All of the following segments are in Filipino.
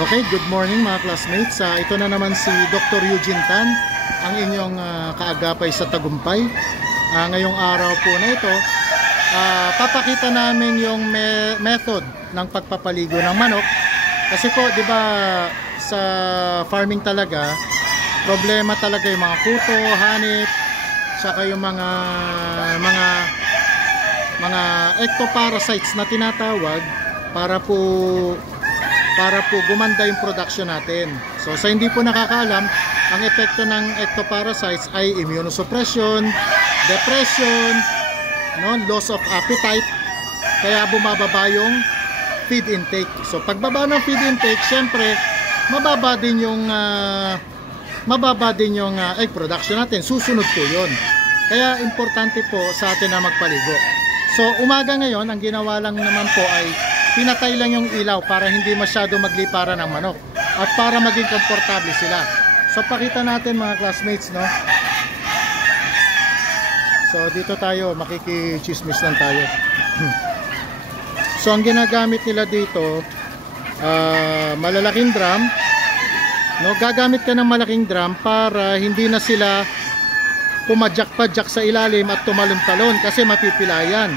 Okay, good morning mga classmates. Ito na naman si Dr. Eugene Tan, ang inyong kaagapay sa tagumpay. Ngayong araw po na ito, papakita namin yung method ng pagpapaligo ng manok. Kasi po, di ba, sa farming talaga, problema talaga yung mga kuto, hanip, saka yung mga ectoparasites na tinatawag para po gumanda yung production natin. So sa hindi po nakakaalam, ang epekto ng ectoparasites ay immunosuppression, depression, loss of appetite, kaya bumababa yung feed intake. So pagbaba ng feed intake, syempre mababa din yung egg production natin. Susunod po yun. Kaya importante po sa atin na magpaligo. So umaga ngayon, ang ginawa lang naman po ay pinatay lang yung ilaw para hindi masyado magliparan ng manok at para maging komportable sila. So pakita natin mga classmates, no? So dito tayo, makikichismis lang tayo. So ang ginagamit nila dito, malalaking drum, no? Gagamit ka ng malaking drum para hindi na sila pumadyak-padyak sa ilalim at tumalon-talon kasi mapipilayan.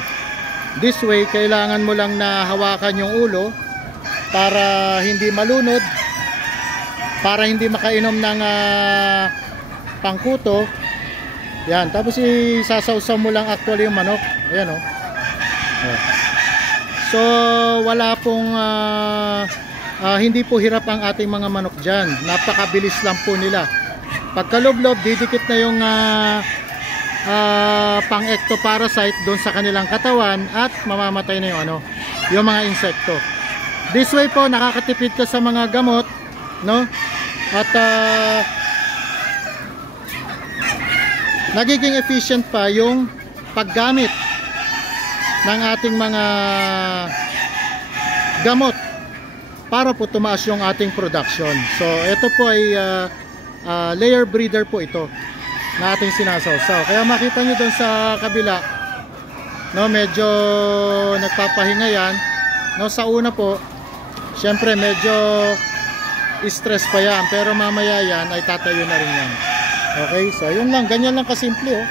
This way, kailangan mo lang na hawakan yung ulo para hindi malunod, para hindi makainom ng pangkuto. Yan, tapos isasawsaw mo lang actually yung manok. Ayan, oh. So, wala pong hindi po hirap ang ating mga manok dyan. Napakabilis lang po nila. Pagkaloblob, didikit na yung pang ectoparasite doon sa kanilang katawan at mamamatay na yung mga insekto. This way po nakakatipid ka sa mga gamot, no? At nagiging efficient pa yung paggamit ng ating mga gamot para po tumaas yung ating production. So ito po ay layer breeder po ito na ating sinasawsaw. Kaya makita nyo doon sa kabila, no, medyo nagpapahinga yan, no. Sa una po, syempre medyo stress pa yan, pero mamaya yan ay tatayo na rin yan. Okay, so yun lang, ganyan lang kasimple, oh.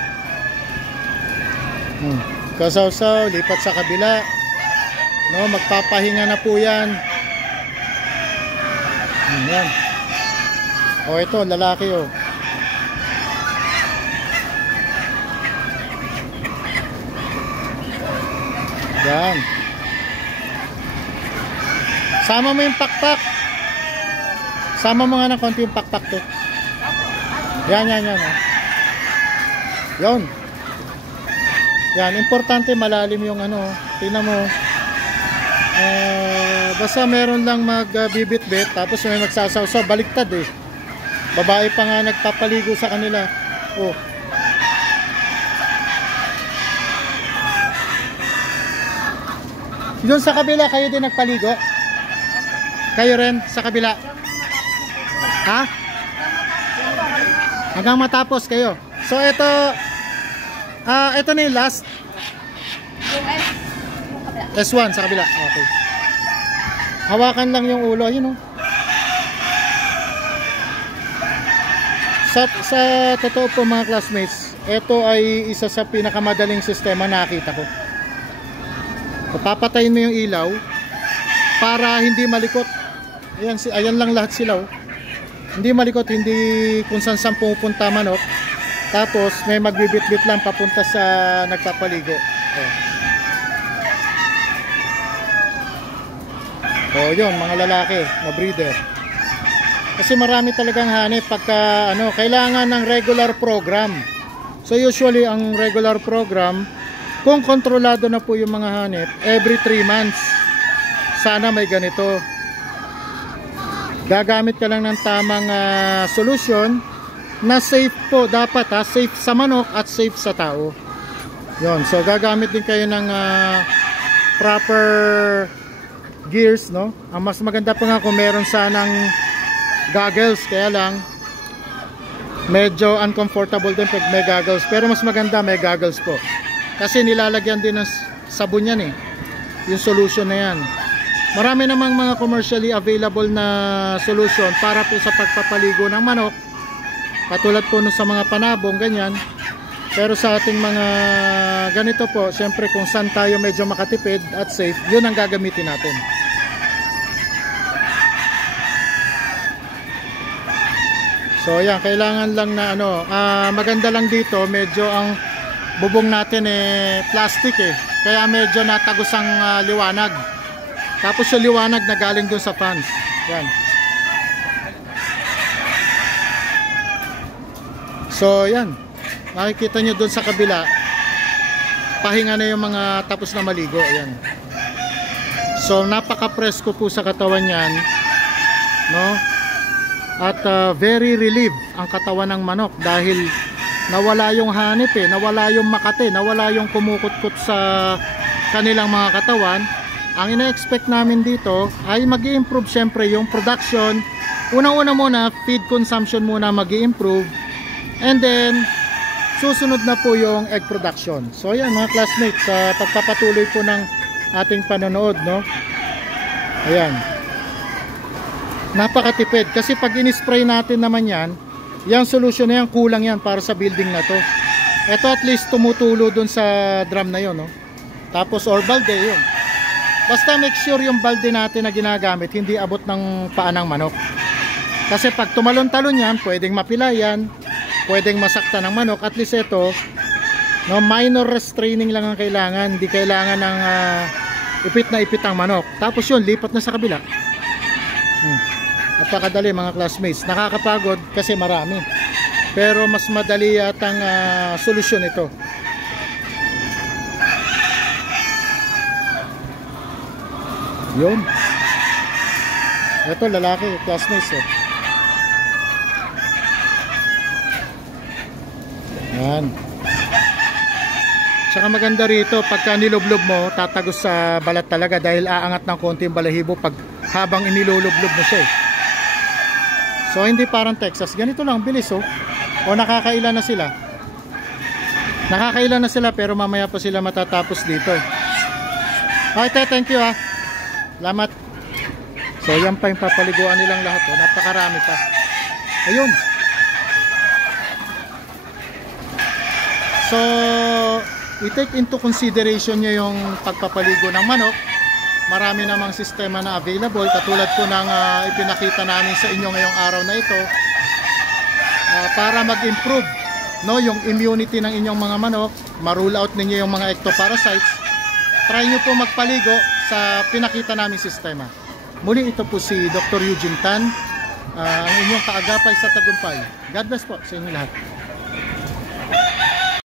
Kasawsaw, lipat sa kabila, no, magpapahinga na po yan. Yan. O ito, lalaki, oh. Yan. Sama mo yung pakpak. Sama mo nga ng konti yung pakpak to. Yan. Oh. Yan. Yan, importante malalim yung tingnan mo. Basta meron lang magbibit-bit tapos may magsasawsaw, baliktad eh. Babae pa nga nagpapaligo sa kanila. Oh. Doon sa kabila, kayo din nagpaligo? Kayo rin sa kabila? Ha? Hanggang matapos kayo. So ito, ito na yung last. S1 sa kabila. Okay. Hawakan lang yung ulo, yun, oh. Sa totoo po mga classmates, ito ay isa sa pinakamadaling sistema na nakita ko. Papatayin mo yung ilaw para hindi malikot. Ayan lang lahat sila, oh. Hindi malikot, hindi kung saan pupunta manok. Tapos may magbibit-bit lang papunta sa nagpapaligo. Yun, mga lalaki na breeder. Kasi marami talagang hanip pagka kailangan ng regular program. So usually ang regular program, kung kontrolado na po yung mga hanip, every 3 months sana may ganito. Gagamit ka lang ng tamang solution na safe po dapat, safe sa manok at safe sa tao. Yun, so gagamit din kayo ng proper gears, no? Ang mas maganda pa nga kung meron sanang goggles, kaya lang medyo uncomfortable din pag may goggles, pero mas maganda may goggles po kasi nilalagyan din ng sabon yan, yung solution na yan. Marami namang mga commercially available na solution para po sa pagpapaligo ng manok. Katulad po sa mga panabong, ganyan. Pero sa ating mga ganito po, siyempre kung saan tayo medyo makatipid at safe, yun ang gagamitin natin. So yan, kailangan lang na maganda lang dito, medyo ang bubong natin plastic kaya medyo natagos ang liwanag. Tapos yung liwanag na galing dun sa fans. Yan. So yan, makikita nyo dun sa kabila, pahinga na yung mga tapos na maligo. Yan. So napaka-presko po sa katawan yan, no? At very relieved ang katawan ng manok dahil nawala yung hanip nawala yung makate, nawala yung kumukutkot sa kanilang mga katawan. Ang ina-expect namin dito ay mag-i-improve syempre yung production. Unang-una muna, feed consumption muna mag-i-improve, and then susunod na po yung egg production. So ayan mga classmates, sa pagpapatuloy po ng ating panonood, no? Ayan, napakatipid kasi pag in-spray natin naman yan, yung solution na yan, kulang yan para sa building na to. Ito at least tumutulo dun sa drum na yun, no? Tapos or balde yun. Basta make sure yung balde natin na ginagamit hindi abot ng paa ng manok. Kasi pag tumalon-talon yan, pwedeng mapilayan, pwedeng masakta ng manok. At least ito, no, minor restraining lang ang kailangan. Hindi kailangan ng ipit na ipit ang manok. Tapos yun, lipat na sa kabila. Napakadali mga classmates. Nakakapagod kasi marami. Pero mas madali yatang solusyon ito. Yun. Ito lalaki, classmates. Yan. Tsaka maganda rito, pagka nilublob mo, tatagos sa balat talaga dahil aangat ng konti yung balahibo pag habang inilulublob mo siya. So hindi parang Texas, ganito lang, bilis O nakakailan na sila. Nakakailan na sila pero mamaya pa sila matatapos dito. Okay, thank you Salamat. So yan pa yung papaliguan nilang lahat napakarami pa. Ayun. So i-take into consideration nyo yung pagpapaligo ng manok. Marami namang sistema na available katulad po ng ipinakita namin sa inyo ngayong araw na ito para mag-improve yung immunity ng inyong mga manok, ma-rule out ninyo yung mga ectoparasites. Try nyo po magpaligo sa pinakita namin sistema. Muli, ito po si Dr. Eugene Tan, ang inyong kaagapay sa tagumpay. God bless po sa inyo lahat.